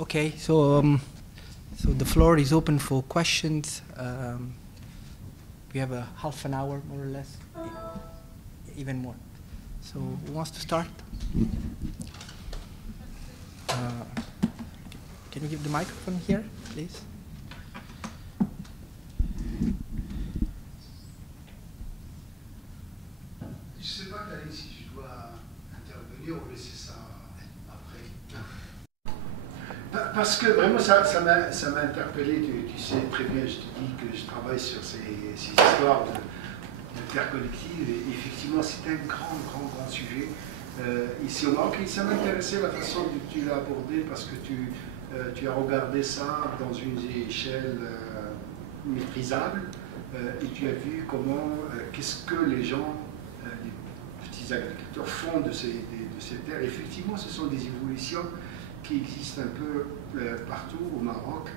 Okay, so the floor is open for questions. We have a half an hour, more or less, even more. So who wants to start? Can you give the microphone here, please? Je ne sais pas, Khalid, si je dois intervenir ou laisser ça après. Parce que vraiment, ça m'a interpellé. Tu sais très bien, je te dis que je travaille sur ces histoires de terre collective. Et effectivement, c'est un grand sujet ici au Maroc. Et ça m'intéressait la façon dont tu l'as abordé parce que tu as regardé ça dans une échelle maîtrisable et tu as vu comment, qu'est-ce que les gens, les petits agriculteurs font de ces terres. Effectivement, ce sont des évolutions qui existent un peu partout au Maroc,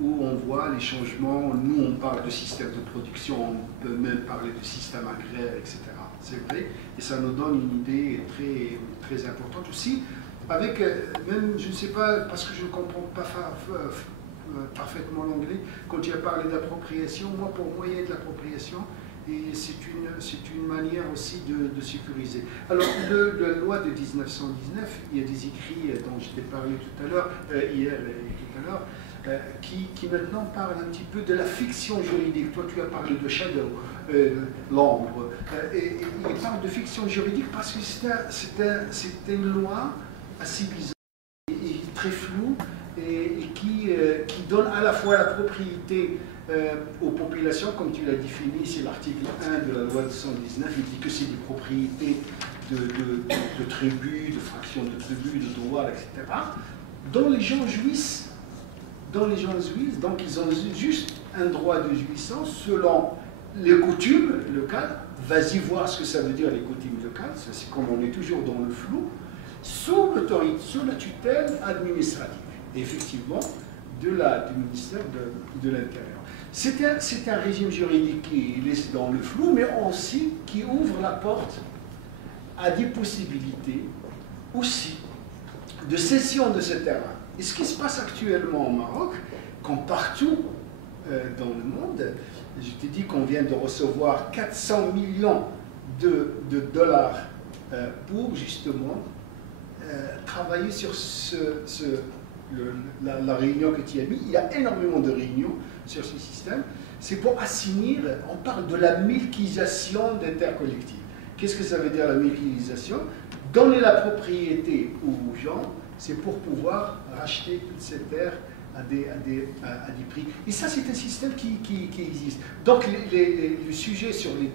où on voit les changements. Nous, on parle de système de production, on peut même parler de système agraire, etc. C'est vrai, et ça nous donne une idée très importante aussi, avec, même, je ne sais pas, parce que je ne comprends pas parfaitement l'anglais, quand tu as parlé d'appropriation, pour moi, il y a de l'appropriation, et c'est une manière aussi de sécuriser. Alors, la loi de 1919, il y a des écrits dont je t'ai parlé tout à l'heure, hier et tout à l'heure, qui maintenant parlent un petit peu de la fiction juridique. Toi, tu as parlé de shadow, l'ombre, et il parle de fiction juridique parce que c'était une loi assez bizarre et très floue, et qui donne à la fois la propriété aux populations, comme tu l'as défini, c'est l'article 1 de la loi de 119, il dit que c'est des propriétés de tribus, de fractions de tribus, de droits, etc., dont les gens jouissent, donc ils ont juste un droit de jouissance selon les coutumes locales. Vas-y voir ce que ça veut dire les coutumes locales, c'est comme on est toujours dans le flou, sous l'autorité, sous la tutelle administrative, effectivement, du ministère de l'Intérieur. C'est un régime juridique qui laisse dans le flou, mais aussi qui ouvre la porte à des possibilités aussi de cession de ce terrain. Et ce qui se passe actuellement au Maroc, comme partout dans le monde, je t'ai dit qu'on vient de recevoir 400 millions de dollars pour justement travailler sur la réunion que tu as mis. Il y a énormément de réunions sur ce système. C'est pour assainir, on parle de la milquilisation des terres collectives. Qu'est-ce que ça veut dire la milquilisation? Donner la propriété aux gens, c'est pour pouvoir racheter toutes ces terres à des prix. Et ça, c'est un système qui existe. Donc, le sujet sur les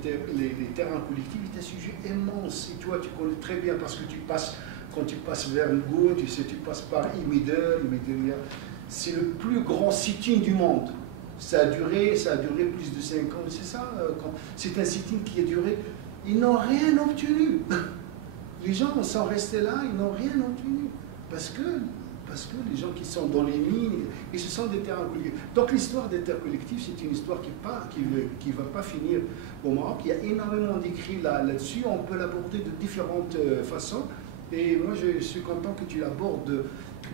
terrains collectifs est un sujet immense. Et toi, tu connais très bien parce que quand tu passes vers Ngo, tu sais, tu passes par Imeder, c'est le plus grand sit-in du monde. Ça a duré plus de 5 ans, c'est ça. C'est un sit-in qui a duré. Ils n'ont rien obtenu. Les gens sont restés là, ils n'ont rien obtenu. Parce que les gens qui sont dans les mines, et ce sont des terrains collectifs. Donc l'histoire des terres collectives, c'est une histoire qui ne va pas finir au Maroc. Il y a énormément d'écrits là-dessus, on peut l'aborder de différentes façons. Et moi, je suis content que tu l'abordes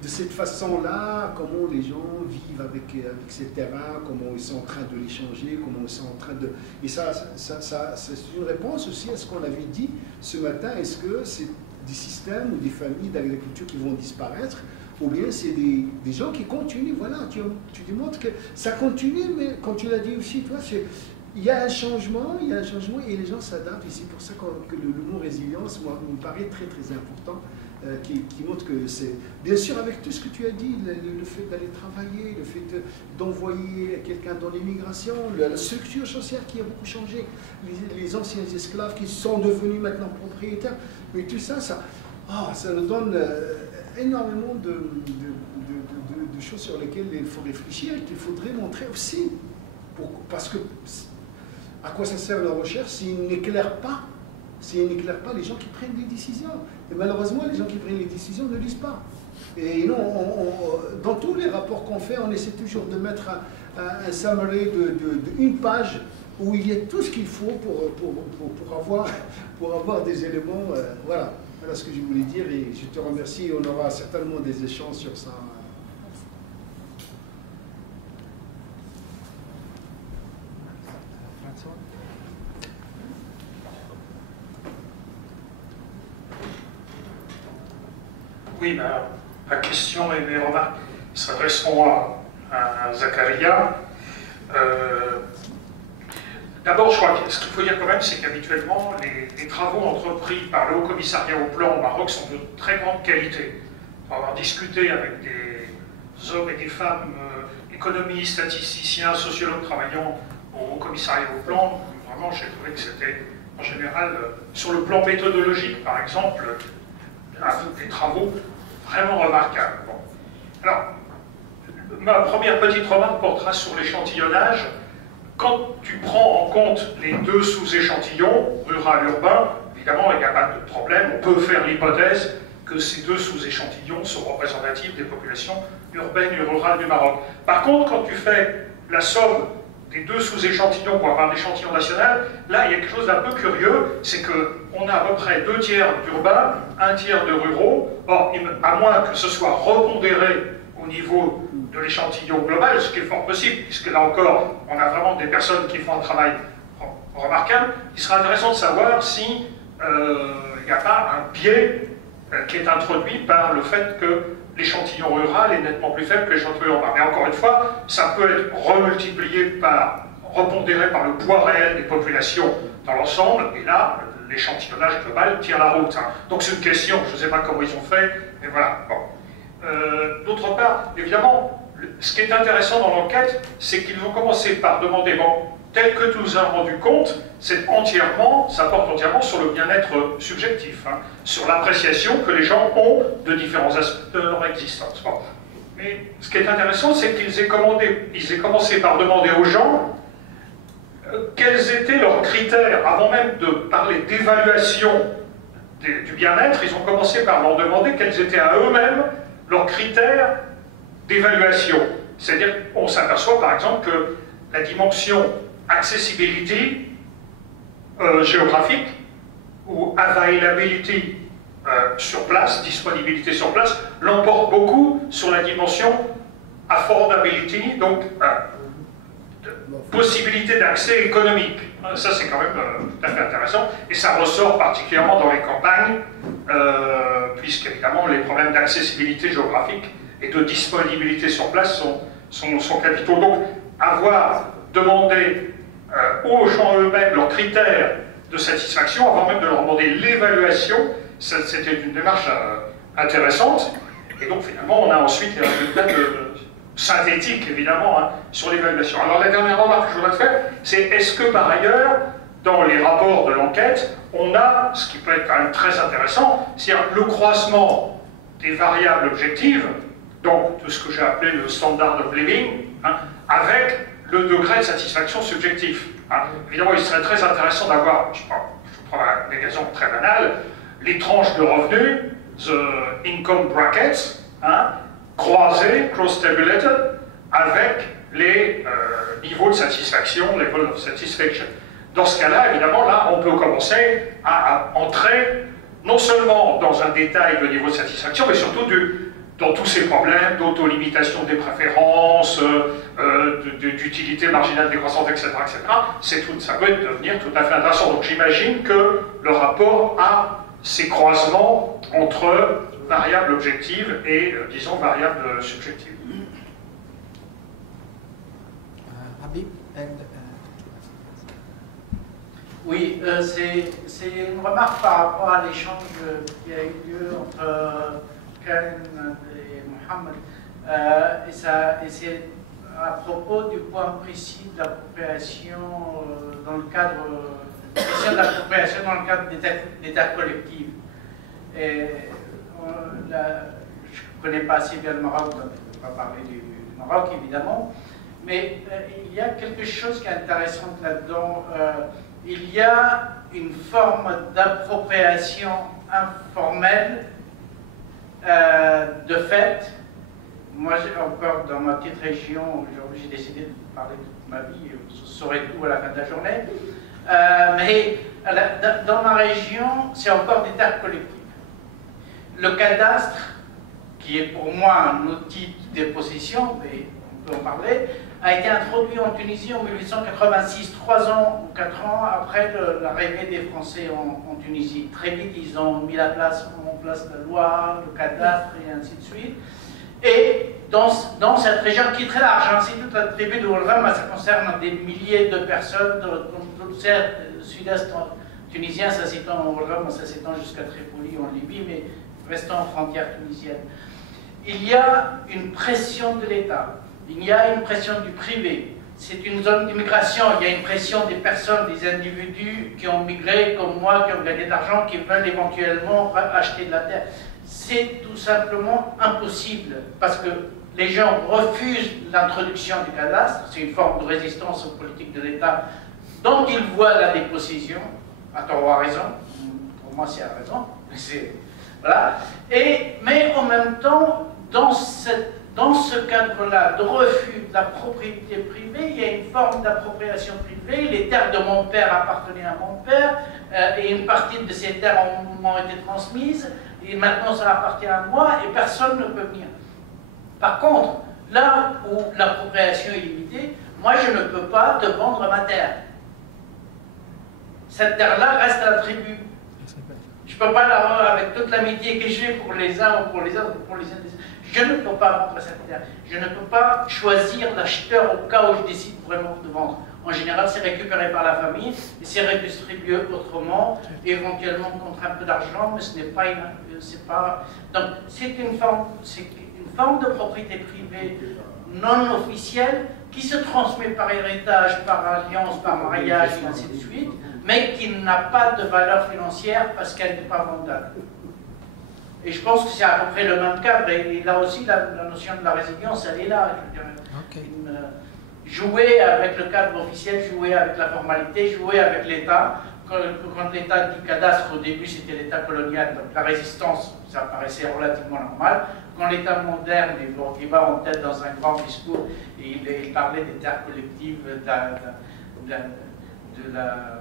de cette façon-là, comment les gens vivent avec ces terrains, comment ils sont en train de les changer, comment ils sont en train de... Et ça c'est une réponse aussi à ce qu'on avait dit ce matin. Est-ce que c'est des systèmes ou des familles d'agriculture qui vont disparaître, ou bien c'est des gens qui continuent? Voilà, tu démontres que ça continue, mais comme tu l'as dit aussi, toi, il y a un changement, et les gens s'adaptent. Et c'est pour ça que le mot résilience, moi, me paraît très important, qui montre que c'est... Bien sûr, avec tout ce que tu as dit, le fait d'aller travailler, le fait d'envoyer quelqu'un dans l'immigration, la structure sociale qui a beaucoup changé, les anciens esclaves qui sont devenus maintenant propriétaires, mais tout ça, ça nous donne énormément de choses sur lesquelles il faut réfléchir et qu'il faudrait montrer aussi. Parce que à quoi ça sert la recherche s'il n'éclaire pas les gens qui prennent des décisions? Et malheureusement, les gens qui prennent les décisions ne lisent pas. Et nous, dans tous les rapports qu'on fait, on essaie toujours de mettre un summary d'une page où il y a tout ce qu'il faut pour avoir des éléments. Voilà ce que je voulais dire, et je te remercie. On aura certainement des échanges sur ça. so on. Oui, ma question et mes remarques s'adresseront à Zakaria. D'abord, je crois que ce qu'il faut dire quand même, c'est qu'habituellement, les travaux entrepris par le Haut Commissariat au Plan au Maroc sont de très grande qualité. Pour avoir discuté avec des hommes et des femmes économistes, statisticiens, sociologues travaillant au Haut Commissariat au Plan, vraiment, j'ai trouvé que c'était, en général, sur le plan méthodologique, par exemple, des travaux vraiment remarquables. Bon. Alors, ma première petite remarque portera sur l'échantillonnage. Quand tu prends en compte les deux sous-échantillons, rural-urbain, évidemment, il n'y a pas de problème. On peut faire l'hypothèse que ces deux sous-échantillons sont représentatifs des populations urbaines et rurales du Maroc. Par contre, quand tu fais la somme des deux sous-échantillons pour avoir l'échantillon national, là, il y a quelque chose d'un peu curieux, c'est qu'on a à peu près 2 tiers d'urbains, 1 tiers de ruraux. Or, à moins que ce soit repondéré au niveau de l'échantillon global, ce qui est fort possible, puisque là encore, on a vraiment des personnes qui font un travail remarquable, il sera intéressant de savoir si il n'y a pas un biais qui est introduit par le fait que l'échantillon rural est nettement plus faible que l'échantillon urbain. Mais encore une fois, ça peut être repondéré par le poids réel des populations dans l'ensemble, et là, l'échantillonnage global tient la route. Hein. Donc c'est une question, je ne sais pas comment ils ont fait, mais voilà. Bon. D'autre part, évidemment, ce qui est intéressant dans l'enquête, c'est qu'ils ont commencé par demander, bon, tel que tu nous as rendu compte, ça porte entièrement sur le bien-être subjectif, hein, sur l'appréciation que les gens ont de différents aspects de leur existence. Bon. Mais ce qui est intéressant, c'est qu'ils aient commencé par demander aux gens quels étaient leurs critères, avant même de parler d'évaluation du bien-être, ils ont commencé par leur demander quels étaient à eux-mêmes leurs critères d'évaluation. C'est-à-dire, on s'aperçoit par exemple que la dimension accessibility géographique ou availability sur place, disponibilité sur place, l'emporte beaucoup sur la dimension affordability, donc possibilité d'accès économique. Ça, c'est quand même tout à fait intéressant, et ça ressort particulièrement dans les campagnes, puisqu'évidemment, les problèmes d'accessibilité géographique et de disponibilité sur place sont capitaux. Donc, avoir demandé aux gens eux-mêmes leurs critères de satisfaction, avant même de leur demander l'évaluation, c'était une démarche intéressante, et donc finalement, on a ensuite les résultats synthétiques, évidemment, hein, sur l'évaluation. Alors la dernière remarque que je voudrais faire, c'est est-ce que par ailleurs, dans les rapports de l'enquête, on a, ce qui peut être quand même très intéressant, c'est-à-dire le croisement des variables objectives, donc de ce que j'ai appelé le standard of living, hein, avec le degré de satisfaction subjectif. Hein. Évidemment, il serait très intéressant d'avoir, je prends un exemple très banal, les tranches de revenus, the income brackets, hein, croisés, cross-tabulated, avec les niveaux de satisfaction, level of satisfaction. Dans ce cas-là, évidemment, là, on peut commencer à entrer non seulement dans un détail de niveau de satisfaction, mais surtout dans tous ces problèmes d'auto-limitation des préférences, d'utilité marginale décroissante, etc., etc. Ça peut devenir tout à fait intéressant. Donc j'imagine que le rapport a ces croisements entre variables objectives et, disons, variables subjectives. Habib Oui, c'est une remarque par rapport à l'échange qui a eu lieu entre Karen et Mohamed. Et c'est à propos du point précis de l'appropriation dans le cadre question de l'appropriation dans le cadre des terres collectives. Et je ne connais pas assez bien le Maroc, donc je ne vais pas parler du Maroc évidemment, mais il y a quelque chose qui est intéressant là-dedans. Il y a une forme d'appropriation informelle de fait. Moi, encore dans ma petite région, aujourd'hui j'ai décidé de parler toute ma vie, je saurai tout à la fin de la journée, mais dans ma région, c'est encore des terres collectives. Le cadastre, qui est pour moi un outil de dépossession, mais peut en parler, a été introduit en Tunisie en 1886, 3 ans ou 4 ans après l'arrivée des Français en Tunisie. Très vite, ils ont mis en place la loi, le cadastre et ainsi de suite. Et dans cette région qui est très large, hein, c'est toute la tribu de Walram, ça concerne des milliers de personnes, dans le sud-est tunisien, ça s'étend en Walram, ça s'étend jusqu'à Tripoli en Libye, mais restant en frontière tunisienne. Il y a une pression de l'État, il y a une pression du privé. C'est une zone d'immigration, il y a une pression des personnes, des individus qui ont migré comme moi, qui ont gagné de l'argent, qui veulent éventuellement acheter de la terre. C'est tout simplement impossible parce que les gens refusent l'introduction du cadastre, c'est une forme de résistance aux politiques de l'État dont ils voient la dépossession, à tort ou à raison, pour moi c'est à raison, voilà. Mais en même temps, dans ce cadre-là de refus de la propriété privée, il y a une forme d'appropriation privée. Les terres de mon père appartenaient à mon père, et une partie de ces terres m'ont été transmises, et maintenant ça appartient à moi, et personne ne peut venir. Par contre, là où l'appropriation est limitée, moi je ne peux pas te vendre ma terre. Cette terre-là reste à la tribu. Je ne peux pas l'avoir avec toute l'amitié que j'ai pour les uns ou pour les autres, ou pour les uns. Je ne peux pas vendre cette terre. Je ne peux pas choisir l'acheteur au cas où je décide vraiment de vendre. En général, c'est récupéré par la famille et c'est redistribué autrement, éventuellement contre un peu d'argent, mais ce n'est pas, donc c'est une forme de propriété privée non officielle qui se transmet par héritage, par alliance, par mariage et ainsi de suite, mais qui n'a pas de valeur financière parce qu'elle n'est pas vendable. Et je pense que c'est à peu près le même cadre, et là aussi la notion de la résilience, elle est là. Je veux dire, okay. Jouer avec le cadre officiel, jouer avec la formalité, jouer avec l'État. Quand l'État dit cadastre, au début c'était l'État colonial, donc la résistance, ça paraissait relativement normal. Quand l'État moderne, et Bourguiba en tête dans un grand discours, et il parlait des terres collectives, de la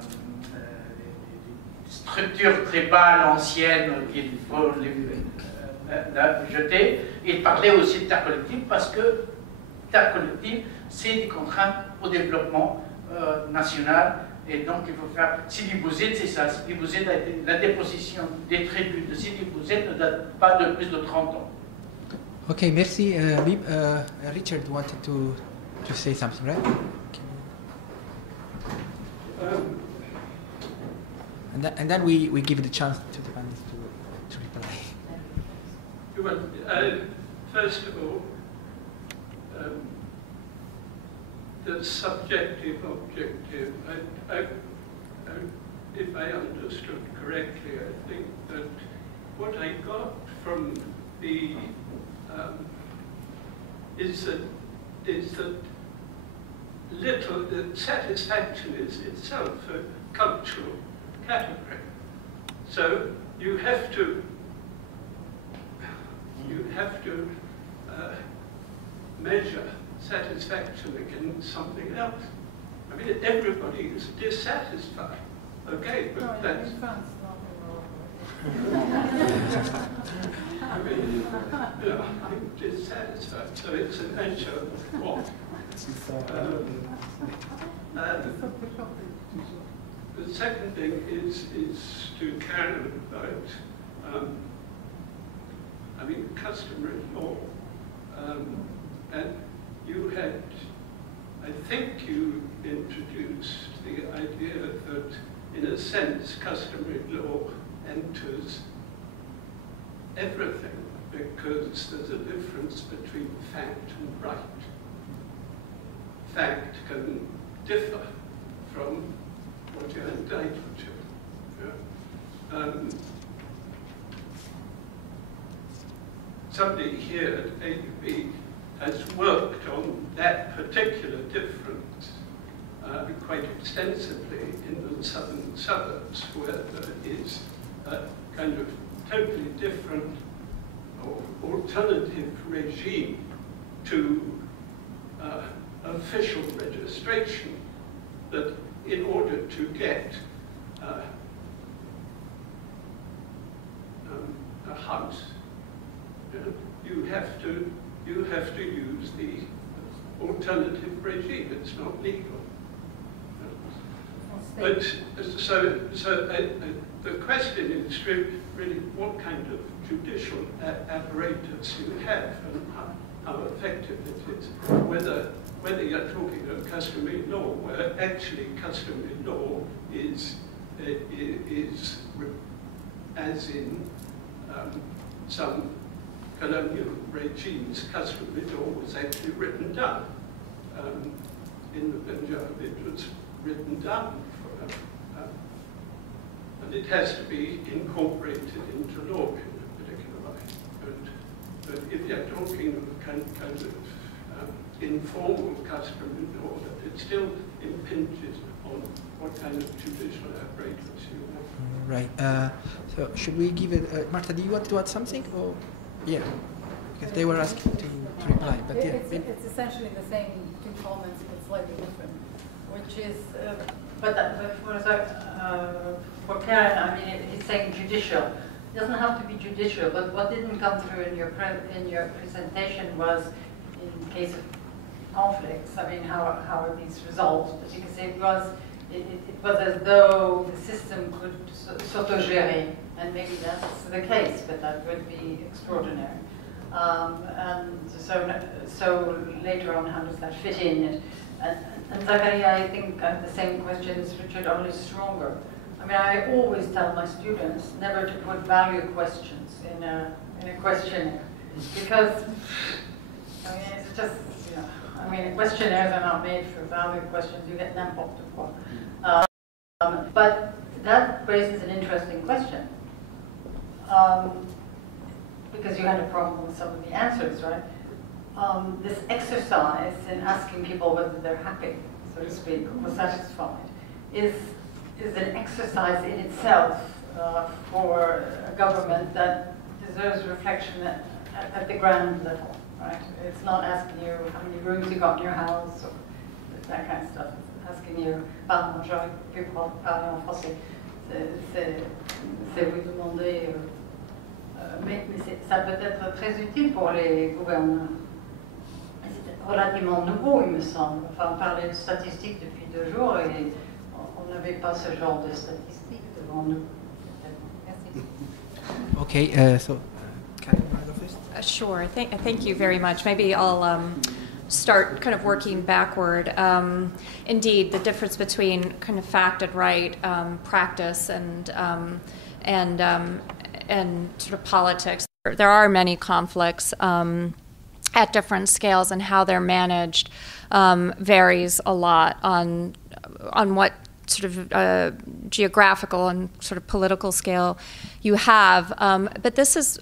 structure tribale ancienne qu'il faut jeter. Il parlait aussi de terre collective parce que terre collective, c'est des contraintes au développement national. Et donc il faut faire Sidi Bouzid, c'est ça. Sidi Bouzid a été la déposition des tribus de Sidi Bouzid ne date pas de plus de 30 ans. Ok, merci. Richard wanted to say something, right? And then we give the chance to the panelists to reply. Well, first of all, the subjective objective, if I understood correctly, I think that what I got from the is that the satisfaction is itself a cultural category. So you have to measure satisfaction against something else. I mean, everybody is dissatisfied. Okay, but no, that's. I mean, I'm dissatisfied. So it's a measure of what. The second thing is to Karen about, I mean, customary law. And you had, I think you introduced the idea that, in a sense, customary law enters everything because there's a difference between fact and right. Fact can differ from what you're entitled to. Yeah? Somebody here at AUB has worked on that particular difference quite extensively in the southern suburbs, where there is a kind of totally different or alternative regime to official registration, that in order to get a house, you have to use the alternative regime. It's not legal. But so the question is really what kind of judicial apparatus you have and how effective it is. Whether you're talking of customary law, where actually customary law is as in some colonial regimes, customary law was actually written down. In the Punjab, it was written down, and it has to be incorporated into law in a particular way. But if you're talking of kind of informal customary law, it still impinges on what kind of judicial apparatus you have. Right. So should we give it? Marta, do you want to add something? Or yeah, because they were asking to reply. But yeah, it's essentially the same two comments, but slightly different. Which is, for Karen, I mean, he's saying judicial. It doesn't have to be judicial, but what didn't come through in your presentation was, in case of conflicts, I mean, how are these resolved? Because it was as though the system could s'autogérer, and maybe that's the case, but that would be extraordinary. And so later on, how does that fit in? And Zakaria, I think I have the same questions, Richard, only stronger. I mean, I always tell my students never to put value questions in a questionnaire, because I mean, it's just, you know, I mean, questionnaires are not made for value questions. You get n'importe quoi. But that raises an interesting question, because you had a problem with some of the answers, right? This exercise in asking people whether they're happy, so to speak, or satisfied, is an exercise in itself for a government that deserves reflection at the ground level, right? It's not asking you how many rooms you got in your house, or that kind of stuff. It's asking you, pardon, j'aurais pu parler en français, c'est vous demander, mais ça peut être très utile pour les gouverneurs. C'est relativement nouveau, il me semble. Enfin, on parlait de statistiques depuis 2 jours et on n'avait pas ce genre de statistiques devant nous. Merci. Okay, so Karen, you want to go first? Sure. Thank you very much. Maybe I'll start kind of working backward. Indeed, the difference between kind of fact and right, practice and sort of politics. There are many conflicts at different scales, and how they're managed varies a lot on what sort of geographical and sort of political scale you have. But this is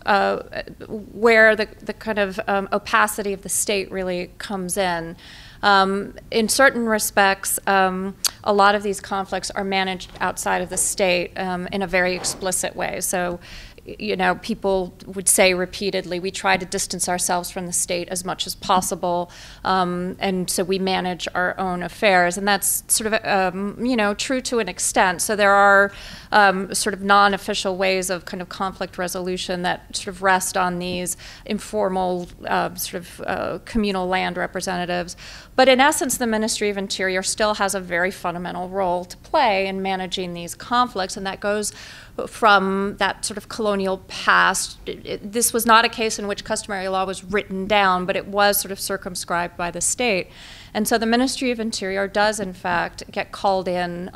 where the kind of opacity of the state really comes in. In certain respects, a lot of these conflicts are managed outside of the state in a very explicit way. So, you know, people would say repeatedly, we try to distance ourselves from the state as much as possible, and so we manage our own affairs, and that's sort of, you know, true to an extent. So there are sort of non-official ways of kind of conflict resolution that sort of rest on these informal sort of communal land representatives. But in essence, the Ministry of Interior still has a very fundamental role to play in managing these conflicts, and that goes from that sort of colonial past. This was not a case in which customary law was written down, but it was sort of circumscribed by the state. And so the Ministry of Interior does, in fact, get called in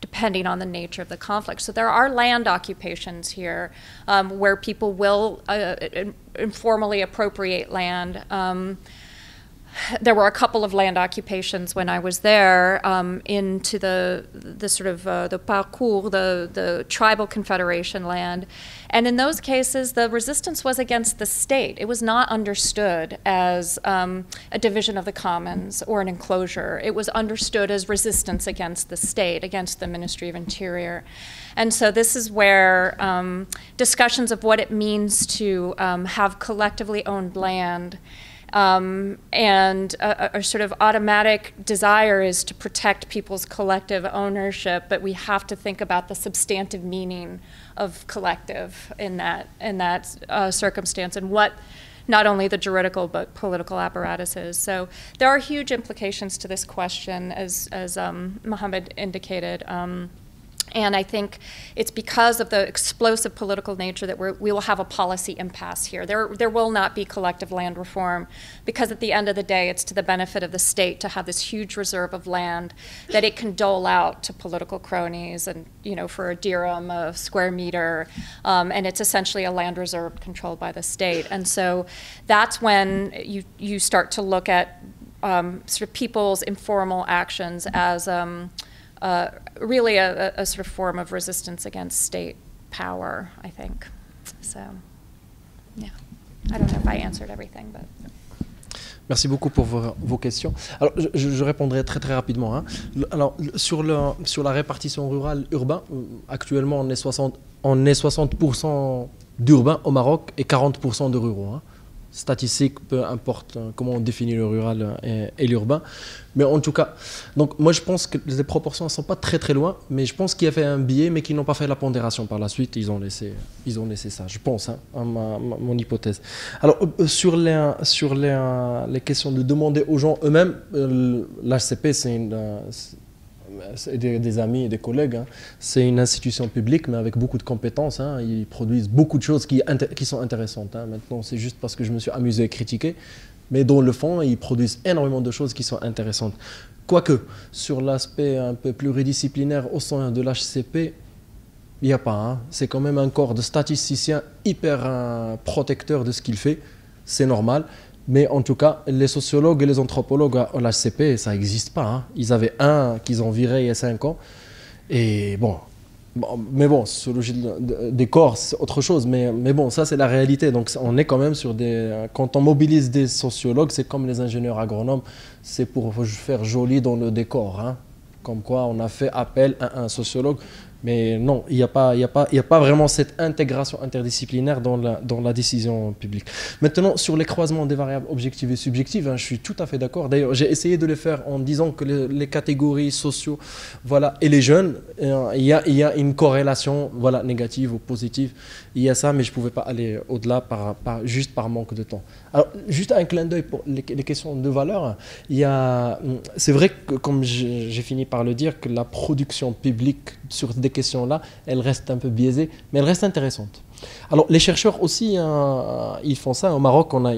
depending on the nature of the conflict. So there are land occupations here where people will informally appropriate land. There were a couple of land occupations when I was there into the sort of the parcours, the tribal confederation land. And in those cases, the resistance was against the state. It was not understood as a division of the commons or an enclosure. It was understood as resistance against the state, against the Ministry of Interior. And so this is where discussions of what it means to have collectively owned land and a sort of automatic desire is to protect people's collective ownership, but we have to think about the substantive meaning of collective in that circumstance, and what not only the juridical but political apparatuses. So there are huge implications to this question, as Mohammed indicated. And I think it's because of the explosive political nature that we will have a policy impasse here. There will not be collective land reform, because at the end of the day, it's to the benefit of the state to have this huge reserve of land that it can dole out to political cronies, and for a dirham a square meter, and it's essentially a land reserve controlled by the state. And so that's when you start to look at sort of people's informal actions as really a sort of form of resistance against state power, I think. So, yeah. I don't know if I answered everything, but... Merci beaucoup pour vos questions. Alors, je répondrai très rapidement. Hein. Alors, sur la répartition rurale-urbain, actuellement, on est 60% d'urbains au Maroc et 40% de ruraux. Hein. Statistique, peu importe comment on définit le rural et l'urbain. Mais en tout cas, donc moi je pense que les proportions ne sont pas très loin, mais je pense qu'il y avait un biais, mais qu'ils n'ont pas fait la pondération par la suite. Ils ont laissé ça, je pense, hein, mon hypothèse. Alors, sur les questions de demander aux gens eux-mêmes, l'HCP, c'est des amis et des collègues. Hein. C'est une institution publique, mais avec beaucoup de compétences. Hein. Ils produisent beaucoup de choses qui sont intéressantes. Hein. Maintenant, c'est juste parce que je me suis amusé à critiquer. Mais dans le fond, ils produisent énormément de choses qui sont intéressantes. Quoique, sur l'aspect un peu pluridisciplinaire au sein de l'HCP, il n'y a pas. Hein. C'est quand même un corps de statisticiens hyper protecteur de ce qu'il fait. C'est normal. Mais en tout cas, les sociologues et les anthropologues à l'HCP, ça n'existe pas. Hein. Ils avaient un qu'ils ont viré il y a 5 ans. Et bon, mais bon, sociologie des corps, c'est autre chose. Mais bon, ça, c'est la réalité. Donc, on est quand même sur des... Quand on mobilise des sociologues, c'est comme les ingénieurs agronomes. C'est pour faire joli dans le décor. Hein. Comme quoi, on a fait appel à un sociologue. Mais non, il n'y a pas vraiment cette intégration interdisciplinaire dans la décision publique. Maintenant, sur les croisements des variables objectives et subjectives, hein, je suis tout à fait d'accord. D'ailleurs, j'ai essayé de les faire en disant que les catégories sociaux, voilà, et les jeunes, il y a une corrélation, voilà, négative ou positive. Il y a ça, mais je ne pouvais pas aller au-delà juste par manque de temps. Alors, juste un clin d'œil pour les questions de valeur. C'est vrai que, comme j'ai fini par le dire, que la production publique sur des questions-là, elle reste un peu biaisée, mais elle reste intéressante. Alors, les chercheurs aussi, ils font ça. Au Maroc, on a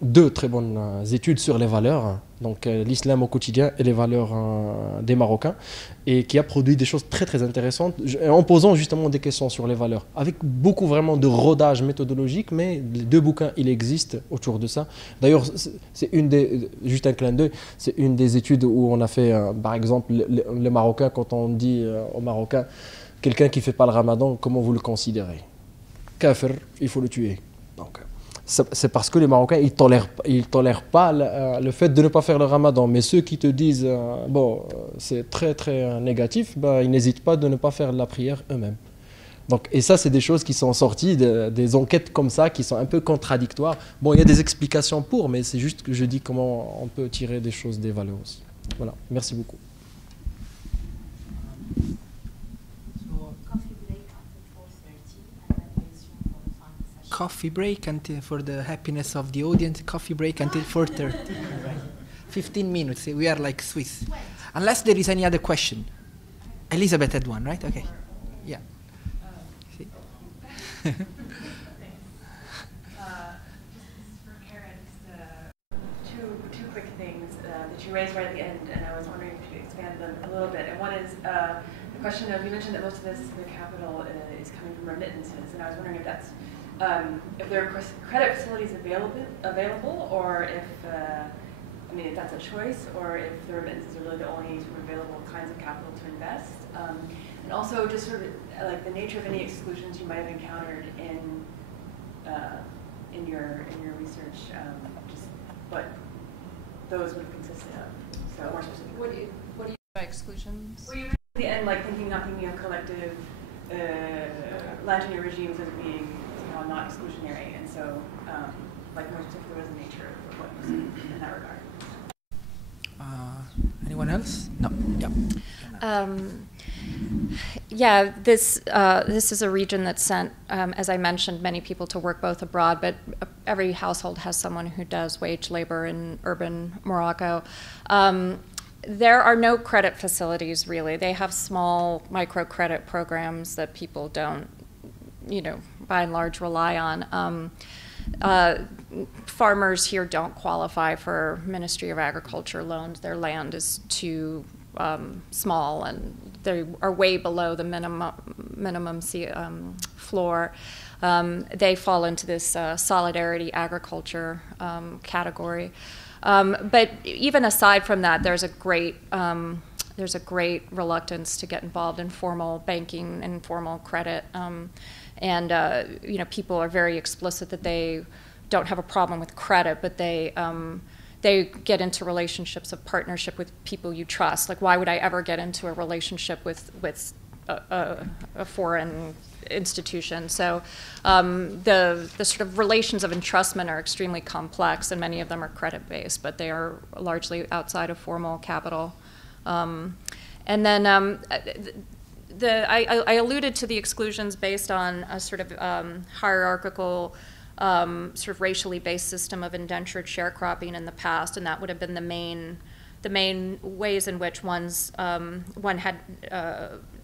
deux très bonnes études sur les valeurs, donc l'islam au quotidien et les valeurs des Marocains, et qui a produit des choses très intéressantes, en posant justement des questions sur les valeurs, avec beaucoup vraiment de rodage méthodologique, mais les 2 bouquins, il existe autour de ça. D'ailleurs, c'est juste un clin d'œil, c'est une des études où on a fait, par exemple, les Marocains, quand on dit aux Marocains, quelqu'un qui ne fait pas le ramadan, comment vous le considérez? Kafir, il faut le tuer. Donc, c'est parce que les Marocains, ils tolèrent pas le fait de ne pas faire le ramadan. Mais ceux qui te disent, c'est très négatif, ils n'hésitent pas de ne pas faire la prière eux-mêmes. Donc, et ça, c'est des choses qui sont sorties des enquêtes comme ça, qui sont un peu contradictoires. Bon, il y a des explications pour, mais c'est juste que je dis comment on peut tirer des choses, des valeurs aussi. Voilà, merci beaucoup. Coffee break until, for the happiness of the audience, coffee break until 4:30. 15 minutes. We are like Swiss. Unless there is any other question. Elizabeth had one, right? Okay. Yeah. Just for Karen, two quick things that you raised right at the end, and I was wondering if you could expand them a little bit. And one is the question of, you mentioned that most of the capital is coming from remittances, and I was wondering if that's if there are credit facilities available, or if if that's a choice, or if the remittances are really the only sort of available kinds of capital to invest, and also just sort of like the nature of any exclusions you might have encountered in your research, just what those would have consisted of. So more specifically, What do you mean by exclusions? Well, you mentioned at the end, like not thinking of collective land tenure regimes as being not exclusionary, and so more specifically, what is the nature of what you see in that regard? Anyone else? No. Yeah. This is a region that sent, as I mentioned, many people to work both abroad, but every household has someone who does wage labor in urban Morocco. There are no credit facilities, really. They have small microcredit programs that people don't, by and large rely on. Farmers here don't qualify for Ministry of Agriculture loans. Their land is too small, and they are way below the minimum floor. They fall into this solidarity agriculture category. But even aside from that, there's a great reluctance to get involved in formal banking and formal credit, people are very explicit that they don't have a problem with credit, but they get into relationships of partnership with people you trust. Like, why would I ever get into a relationship with a foreign institution? So the sort of relations of entrustment are extremely complex, and many of them are credit-based, but they are largely outside of formal capital. And then I alluded to the exclusions based on a sort of hierarchical, sort of racially based system of indentured sharecropping in the past, and that would have been the main ways in which one had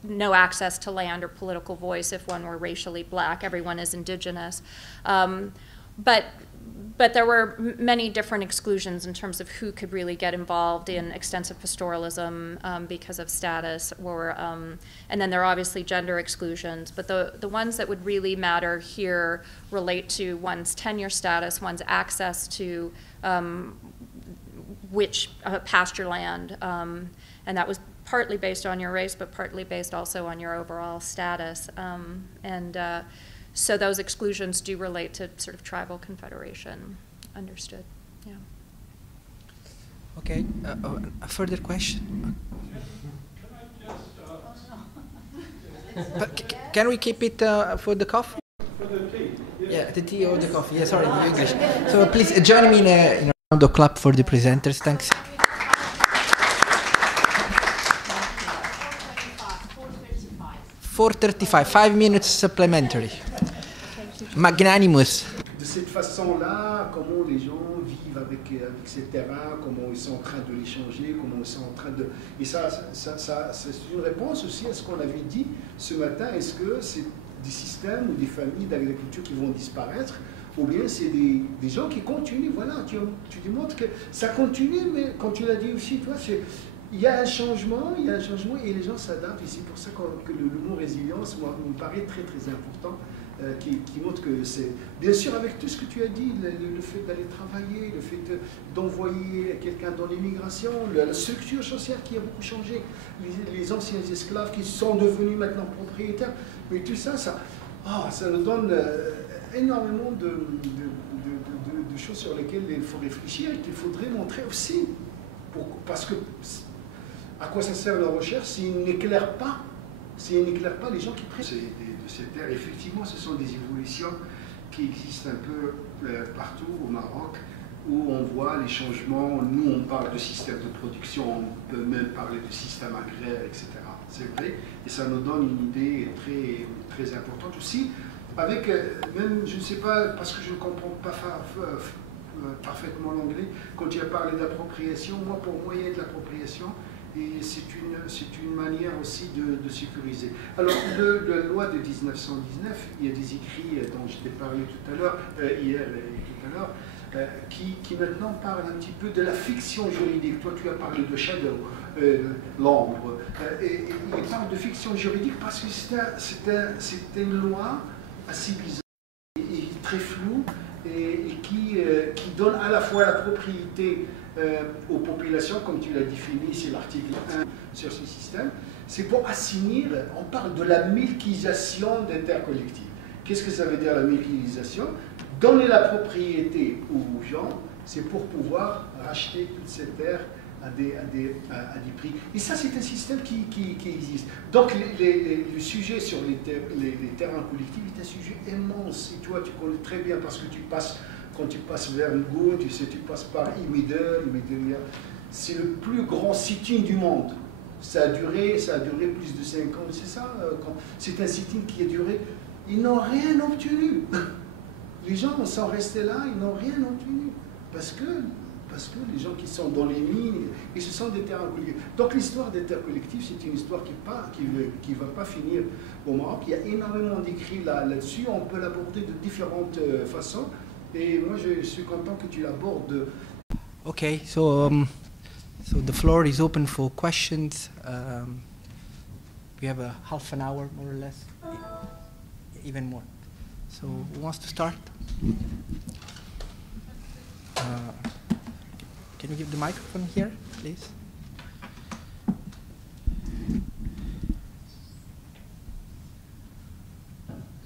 no access to land or political voice if one were racially black. Everyone is indigenous. But there were many different exclusions in terms of who could really get involved in extensive pastoralism because of status, and then there are obviously gender exclusions. But the ones that would really matter here relate to one's tenure status, one's access to which pasture land, and that was partly based on your race, but partly based also on your overall status. So those exclusions do relate to sort of tribal confederation. Understood. Yeah. Okay. A further question? Can we keep it for the coffee? For the tea. Yeah, the tea or the coffee. Yeah, sorry, English. So please join me in a round of clap for the presenters. Thanks. 4:35. 5 minutes supplementary. Magnanimous. De cette façon-là, comment les gens vivent avec ces terrains, comment ils sont en train de les changer, comment ils sont en train de... Et ça c'est une réponse aussi à ce qu'on avait dit ce matin. Est-ce que c'est des systèmes ou des familles d'agriculture qui vont disparaître, ou bien c'est des gens qui continuent? Voilà, tu démontres que ça continue, mais comme tu l'as dit aussi, toi, il y a un changement et les gens s'adaptent. Et c'est pour ça que le mot résilience, moi, me paraît très très important, qui montre que c'est, bien sûr, avec tout ce que tu as dit, le fait d'aller travailler, le fait d'envoyer quelqu'un dans l'immigration, la structure sociale qui a beaucoup changé, les anciens esclaves qui sont devenus maintenant propriétaires, mais tout ça, ça nous donne énormément de choses sur lesquelles il faut réfléchir et qu'il faudrait montrer aussi. Parce que à quoi ça sert la recherche s'il n'éclaire pas les gens qui prennent de cette terre? Effectivement, ce sont des évolutions qui existent un peu partout au Maroc, où on voit les changements. Nous, on parle de système de production, on peut même parler de système agraire, etc. C'est vrai, et ça nous donne une idée très, très importante aussi, avec même, je ne sais pas, parce que je ne comprends pas parfaitement l'anglais, quand tu as parlé d'appropriation, pour moi, il y a de l'appropriation, et c'est une manière aussi de sécuriser. Alors, la loi de 1919, il y a des écrits dont je t'ai parlé tout à l'heure, hier et tout à l'heure, qui maintenant parlent un petit peu de la fiction juridique. Toi, tu as parlé de shadow, l'ombre, et il parle de fiction juridique parce que c'était une loi assez bizarre et très floue, et qui donne à la fois la propriété aux populations, comme tu l'as défini, c'est l'article 1 sur ce système. C'est pour assainir, on parle de la milquisation des terres collectives. Qu'est-ce que ça veut dire la milquisation? Donner la propriété aux gens, c'est pour pouvoir racheter toutes ces terres à des prix. Et ça, c'est un système qui existe. Donc, le sujet sur les terrains collectifs est un sujet immense. Et toi, tu connais très bien parce que quand tu passes vers Ngo, tu sais, tu passes par Imeder, c'est le plus grand sit-in du monde. Ça a duré plus de 5 ans, c'est ça. C'est un sit-in qui a duré. Ils n'ont rien obtenu. Les gens sont restés là, ils n'ont rien obtenu. Parce que les gens qui sont dans les mines, et ce sont des terrains collectifs. Donc l'histoire des terres collectives, c'est une histoire qui ne va pas finir au Maroc. Il y a énormément d'écrits là-dessus, on peut l'aborder de différentes façons. Et moi, je suis content que tu l'abordes. Okay, so the floor is open for questions. We have a half an hour, more or less, even more. So who wants to start? Can you give the microphone here, please?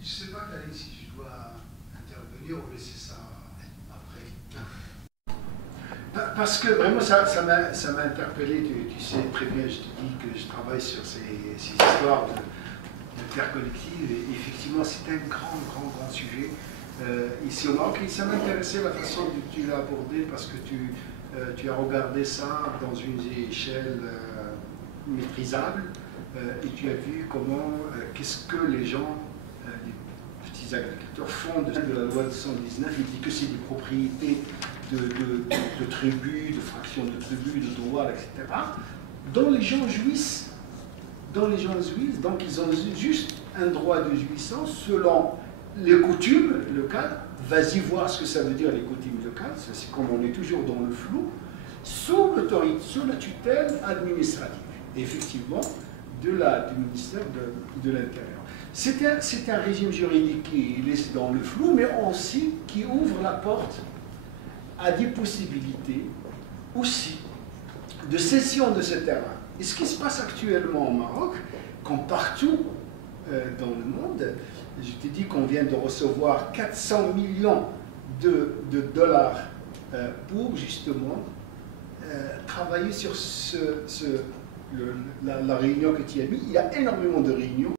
Je ne sais pas, Karine, si je dois intervenir ou laisser ça après. Parce que vraiment, ça m'a interpellé. Tu sais très bien, je te dis que je travaille sur ces histoires de terres collectives. Et effectivement, c'est un grand sujet. Ici au Maroc, et ça m'intéressait la façon dont tu l'as abordé parce que tu as regardé ça dans une échelle maîtrisable et tu as vu comment, qu'est-ce que les gens, les petits agriculteurs font de la loi de 119. Il dit que c'est des propriétés de tribus, de fractions de tribus, de droits, etc., dont les gens jouissent. Donc ils ont juste un droit de jouissance selon les coutumes locales. Vas-y voir ce que ça veut dire les coutumes locales, c'est comme on est toujours dans le flou, sous l'autorité, sous la tutelle administrative, effectivement, du ministère de l'Intérieur. C'est un régime juridique qui laisse dans le flou, mais aussi qui ouvre la porte à des possibilités aussi de cession de ce terrain. Et ce qui se passe actuellement au Maroc, comme partout dans le monde, je t'ai dit qu'on vient de recevoir 400 millions de dollars pour justement travailler sur la réunion que tu as mis. Il y a énormément de réunions